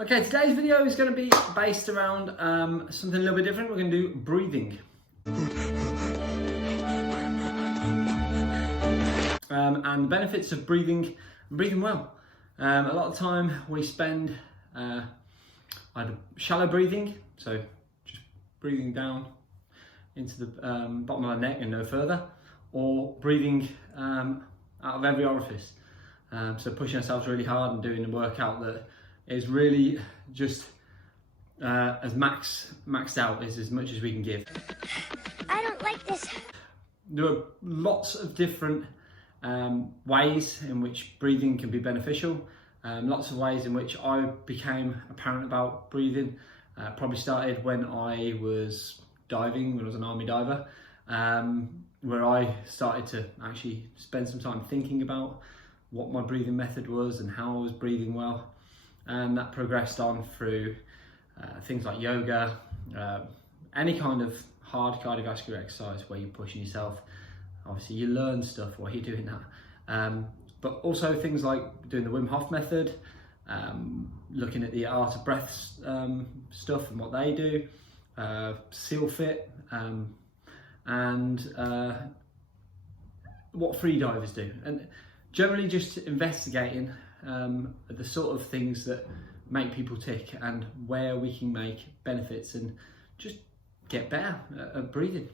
Okay, today's video is going to be based around something a little bit different. We're going to do breathing. And the benefits of breathing well. A lot of time we spend either shallow breathing, so just breathing down into the bottom of our neck and no further, or breathing out of every orifice. So pushing ourselves really hard and doing a workout that is really just as maxed out as much as we can give. I don't like this. There are lots of different ways in which breathing can be beneficial. Lots of ways in which I became apparent about breathing. Probably started when I was diving, when I was an army diver, where I started to actually spend some time thinking about what my breathing method was and how I was breathing well. And that progressed on through things like yoga, any kind of hard cardiovascular exercise where you're pushing yourself. Obviously you learn stuff while you're doing that. But also things like doing the Wim Hof method, looking at the Art of Breath stuff and what they do, SEAL Fit, and what free divers do. And generally just investigating the sort of things that make people tick and where we can make benefits and just get better at breathing.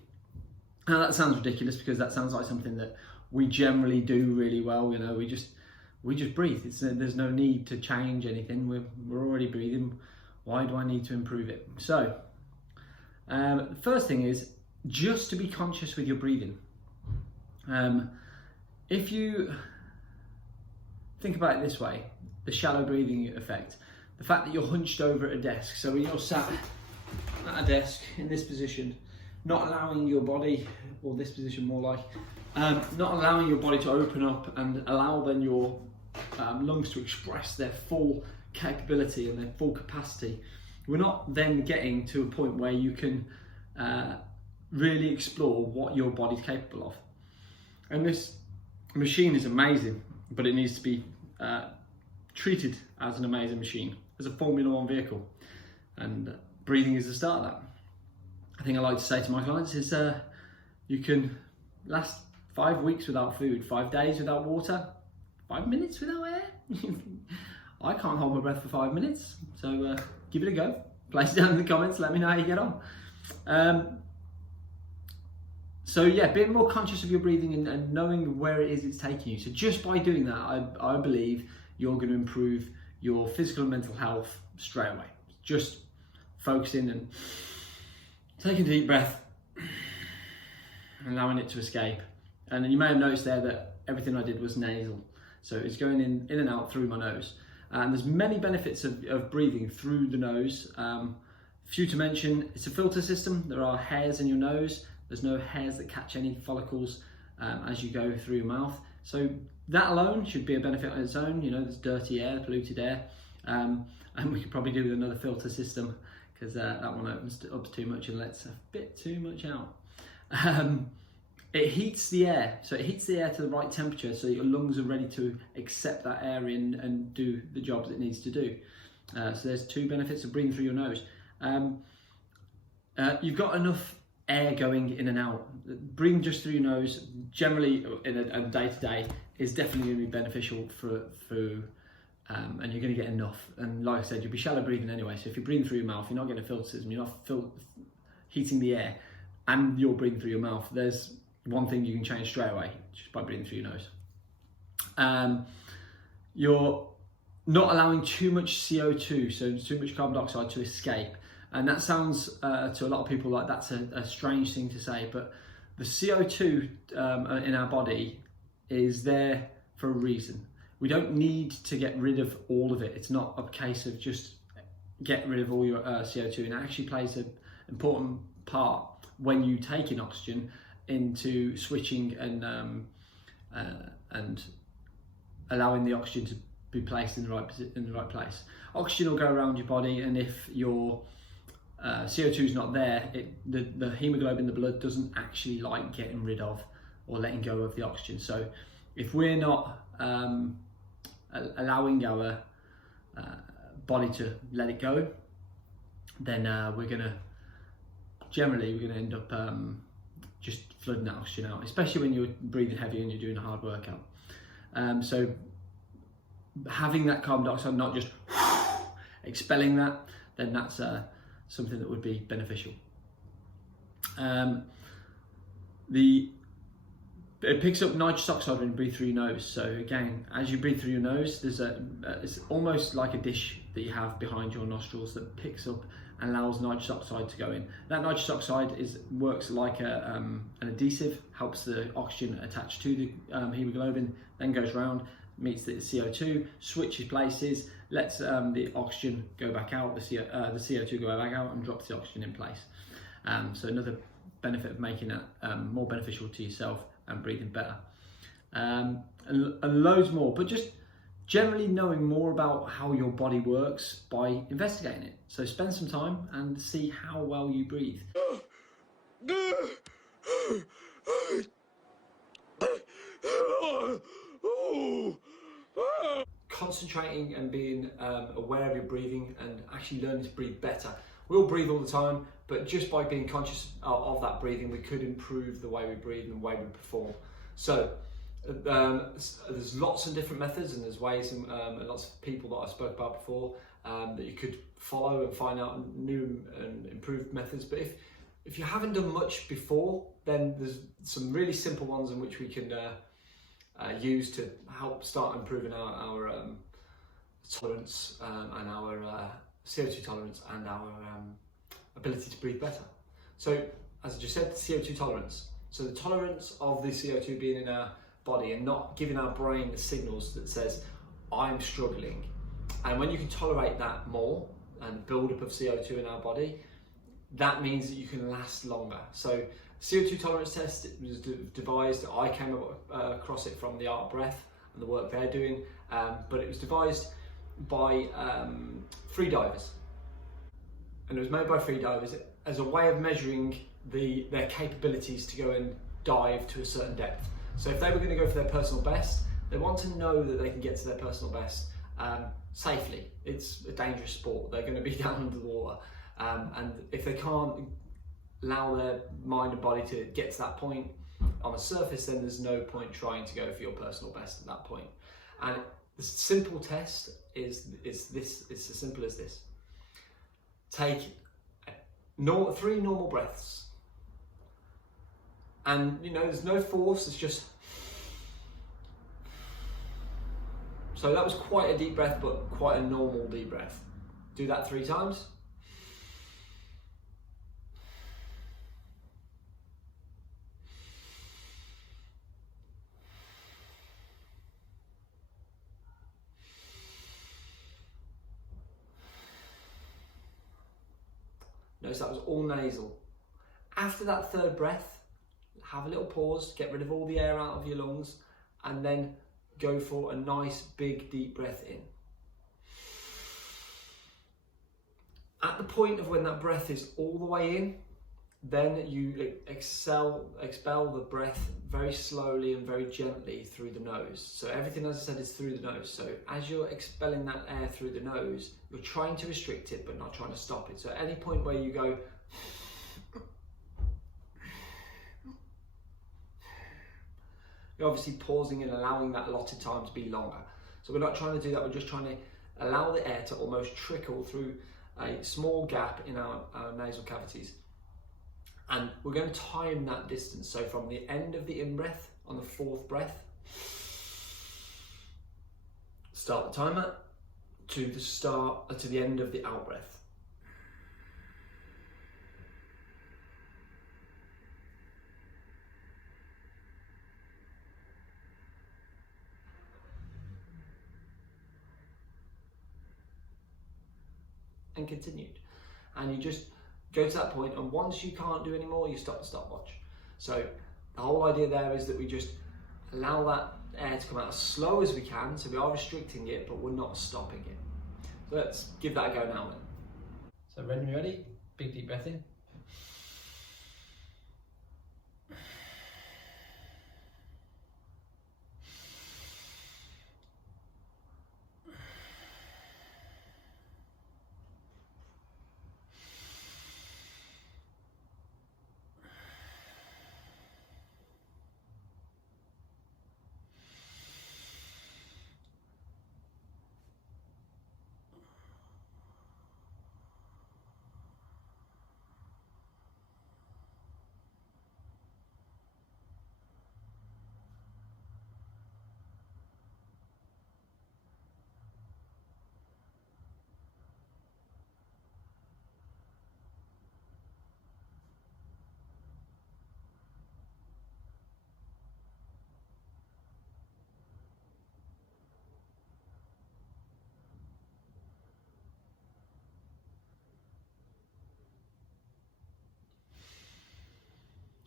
Now that sounds ridiculous because that sounds like something that we generally do really well. You know, we just breathe. There's no need to change anything. We're already breathing. Why do I need to improve it? So the first thing is just to be conscious with your breathing. If you think about it this way, the shallow breathing effect, the fact that you're hunched over at a desk. So when you're sat at a desk in this position, not allowing your body, or this position more like, not allowing your body to open up and allow then your lungs to express their full capability and their full capacity. We're not then getting to a point where you can really explore what your body's capable of. And this machine is amazing, but it needs to be treated as an amazing machine, as a Formula One vehicle. And breathing is the start of that. I think I like to say to my clients is you can last 5 weeks without food, 5 days without water, 5 minutes without air. I can't hold my breath for 5 minutes, so give it a go. Place it down in the comments, let me know how you get on. So yeah, being more conscious of your breathing and knowing where it is it's taking you. So just by doing that, I believe you're going to improve your physical and mental health straight away. Just focusing and taking a deep breath, allowing it to escape. And you may have noticed there that everything I did was nasal. So it's going in and out through my nose. And there's many benefits of breathing through the nose. Few to mention, it's a filter system. There are hairs in your nose. There's no hairs that catch any follicles as you go through your mouth. So that alone should be a benefit on its own. You know, there's dirty air, polluted air. And we could probably do with another filter system because that one opens up too much and lets a bit too much out. It heats the air. So it heats the air to the right temperature so your lungs are ready to accept that air in and do the jobs it needs to do. So there's two benefits of breathing through your nose. You've got enough air going in and out. Breathing just through your nose, generally in a day-to-day, is definitely going to be beneficial and you're going to get enough. And like I said, you'll be shallow breathing anyway, so if you're breathing through your mouth, you're not getting a filter system, you're not heating the air, and you're breathing through your mouth. There's one thing you can change straight away, just by breathing through your nose. You're not allowing too much CO2, so too much carbon dioxide to escape. And that sounds to a lot of people like that's a strange thing to say, but the CO2 in our body is there for a reason. We don't need to get rid of all of it. It's not a case of just get rid of all your CO2, and it actually plays an important part when you take in oxygen into switching and allowing the oxygen to be placed in the right place. Oxygen will go around your body, and if your CO2 is not there, the hemoglobin in the blood doesn't actually like getting rid of or letting go of the oxygen. So if we're not allowing our body to let it go, then we're gonna end up just flooding that oxygen out, especially when you're breathing heavy and you're doing a hard workout. So having that carbon dioxide, not just expelling that, then that's something that would be beneficial. It picks up nitrous oxide when you breathe through your nose. So again, as you breathe through your nose, there's it's almost like a dish that you have behind your nostrils that picks up and allows nitrous oxide to go in. That nitrous oxide works like an adhesive, helps the oxygen attach to the hemoglobin, then goes around, meets the CO2, switches places, lets the oxygen go back out, the CO2 go back out, and drops the oxygen in place. So another benefit of making that more beneficial to yourself and breathing better. And loads more, but just generally knowing more about how your body works by investigating it. So spend some time and see how well you breathe. Concentrating and being aware of your breathing and actually learning to breathe better. We all breathe all the time, but just by being conscious of that breathing, we could improve the way we breathe and the way we perform. So there's lots of different methods, and there's ways and lots of people that I spoke about before that you could follow and find out new and improved methods. But if you haven't done much before, then there's some really simple ones in which we can use to help start improving our tolerance and our CO2 tolerance and our ability to breathe better. So as I just said, CO2 tolerance. So the tolerance of the CO2 being in our body and not giving our brain the signals that says, I'm struggling. And when you can tolerate that more and build up of CO2 in our body, that means that you can last longer. So CO2 tolerance test was devised, I came across it from the Art of Breath and the work they're doing, but it was devised by free divers. And it was made by free divers as a way of measuring their capabilities to go and dive to a certain depth. So if they were going to go for their personal best, they want to know that they can get to their personal best safely. It's a dangerous sport. They're going to be down under the water. And if they can't allow their mind and body to get to that point on the surface, then there's no point trying to go for your personal best at that point. And the simple test is this. It's as simple as this. Take 3 normal breaths. And there's no force, it's just. So that was quite a deep breath, but quite a normal deep breath. Do that 3 times. Notice that was all nasal. After that 3rd breath, have a little pause, get rid of all the air out of your lungs, and then go for a nice big deep breath in. At the point of when that breath is all the way in, then you expel the breath very slowly and very gently through the nose. So everything, as I said, is through the nose. So as you're expelling that air through the nose, you're trying to restrict it, but not trying to stop it. So at any point where you go, you're obviously pausing and allowing that allotted time to be longer. So we're not trying to do that, we're just trying to allow the air to almost trickle through a small gap in our nasal cavities. And we're going to time that distance. So from the end of the in-breath on the 4th breath, start the timer, to the end of the out-breath. And continued. And you just go to that point, and once you can't do any more, you stop the stopwatch. So the whole idea there is that we just allow that air to come out as slow as we can, so we are restricting it, but we're not stopping it. So let's give that a go now then. So ready? Big deep breath in.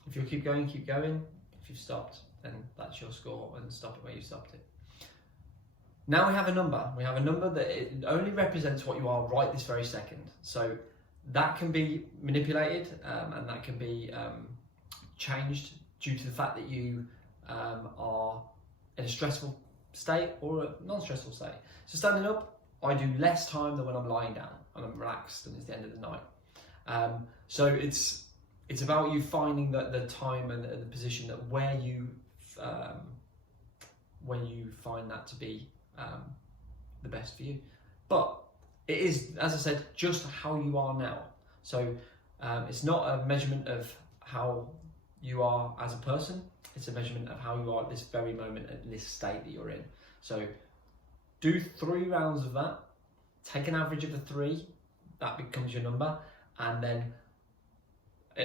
If you keep going, keep going. If you've stopped, then that's your score, and stop it where you stopped it. Now we have a number. We have a number that it only represents what you are right this very second. So that can be manipulated and that can be changed due to the fact that you are in a stressful state or a non-stressful state. So standing up, I do less time than when I'm lying down and I'm relaxed and it's the end of the night. So it's about you finding the time and the position that where you find that to be the best for you. But it is, as I said, just how you are now. So it's not a measurement of how you are as a person, it's a measurement of how you are at this very moment, at this state that you're in. So do 3 rounds of that, take an average of the 3, that becomes your number, and then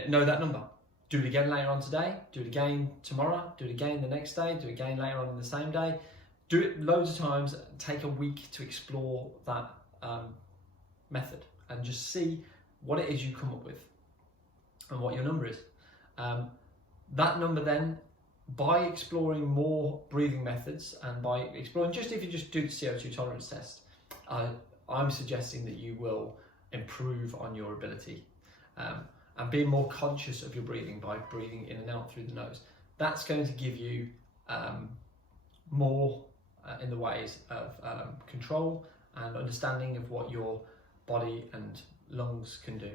know that number. Do it again later on today, do it again tomorrow, do it again the next day, do it again later on in the same day. Do it loads of times, take a week to explore that method and just see what it is you come up with and what your number is. That number then, by exploring more breathing methods and by exploring, just if you just do the CO2 tolerance test, I'm suggesting that you will improve on your ability and be more conscious of your breathing by breathing in and out through the nose. That's going to give you more in the ways of control and understanding of what your body and lungs can do.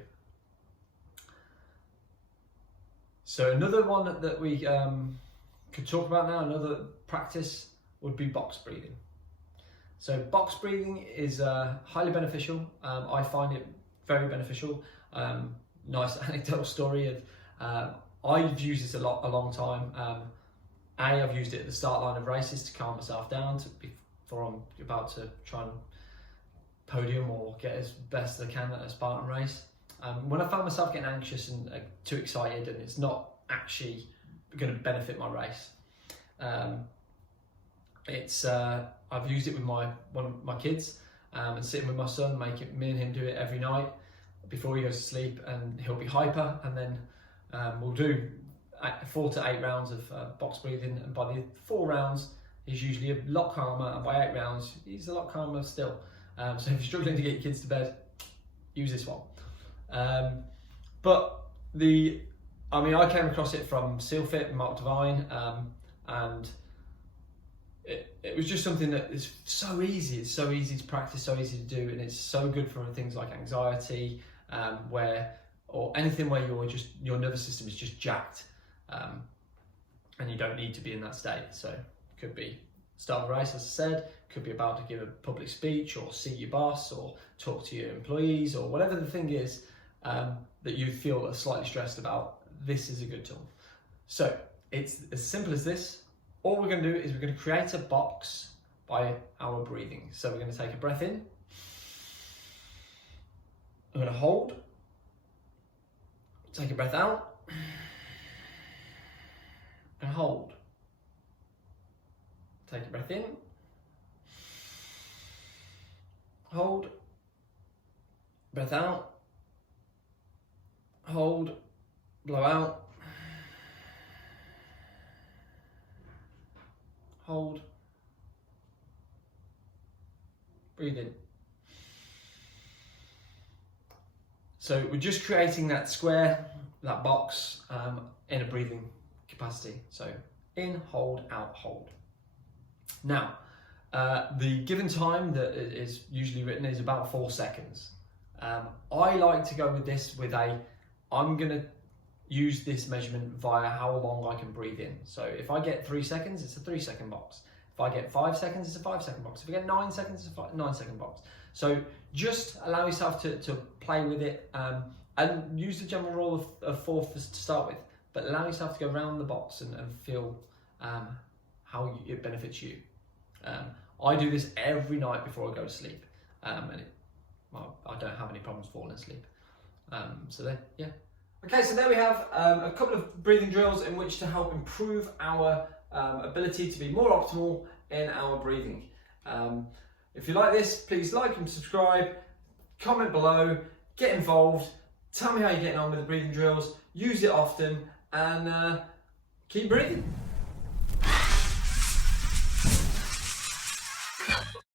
So another one that we could talk about now, another practice would be box breathing. So box breathing is highly beneficial. I find it very beneficial. Nice anecdotal story of I've used this a long time. I've used it at the start line of races to calm myself down before I'm about to try and podium or get as best as I can at a Spartan race. When I found myself getting anxious and too excited and it's not actually going to benefit my race, I've used it with one of my kids and sitting with my son, me and him do it every night before he goes to sleep, and he'll be hyper, and then we'll do 4 to 8 rounds of box breathing, and by the 4 rounds he's usually a lot calmer, and by 8 rounds he's a lot calmer still. So if you're struggling to get your kids to bed, use this one. But I came across it from SealFit and Mark Devine, and it was just something that is so easy. It's so easy to practice, so easy to do, and it's so good for things like anxiety, or anything where your nervous system is just jacked, and you don't need to be in that state. So it could be start of a race, as I said, could be about to give a public speech or see your boss or talk to your employees or whatever the thing is that you feel slightly stressed about. This is a good tool. So it's as simple as this. All we're going to do is we're going to create a box by our breathing. So we're going to take a breath in. I'm going to hold. Take a breath out. And hold. Take a breath in. Hold. Breath out. Hold. Blow out. Hold. Breathe in. So we're just creating that square, that box in a breathing capacity. So in, hold, out, hold. Now, the given time that is usually written is about 4 seconds. I like to go with this I'm going to use this measurement via how long I can breathe in. So if I get 3 seconds, it's a 3-second box. If I get 5 seconds, it's a 5-second box. If I get 9 seconds, it's a 9-second box. So just allow yourself to play with it and use the general rule of 4 to start with, but allow yourself to go around the box and feel how it benefits you. I do this every night before I go to sleep, and I don't have any problems falling asleep. So there, yeah. Okay, so there we have a couple of breathing drills in which to help improve our ability to be more optimal in our breathing. If you like this, please like and subscribe, comment below, get involved, tell me how you're getting on with the breathing drills, use it often, and keep breathing.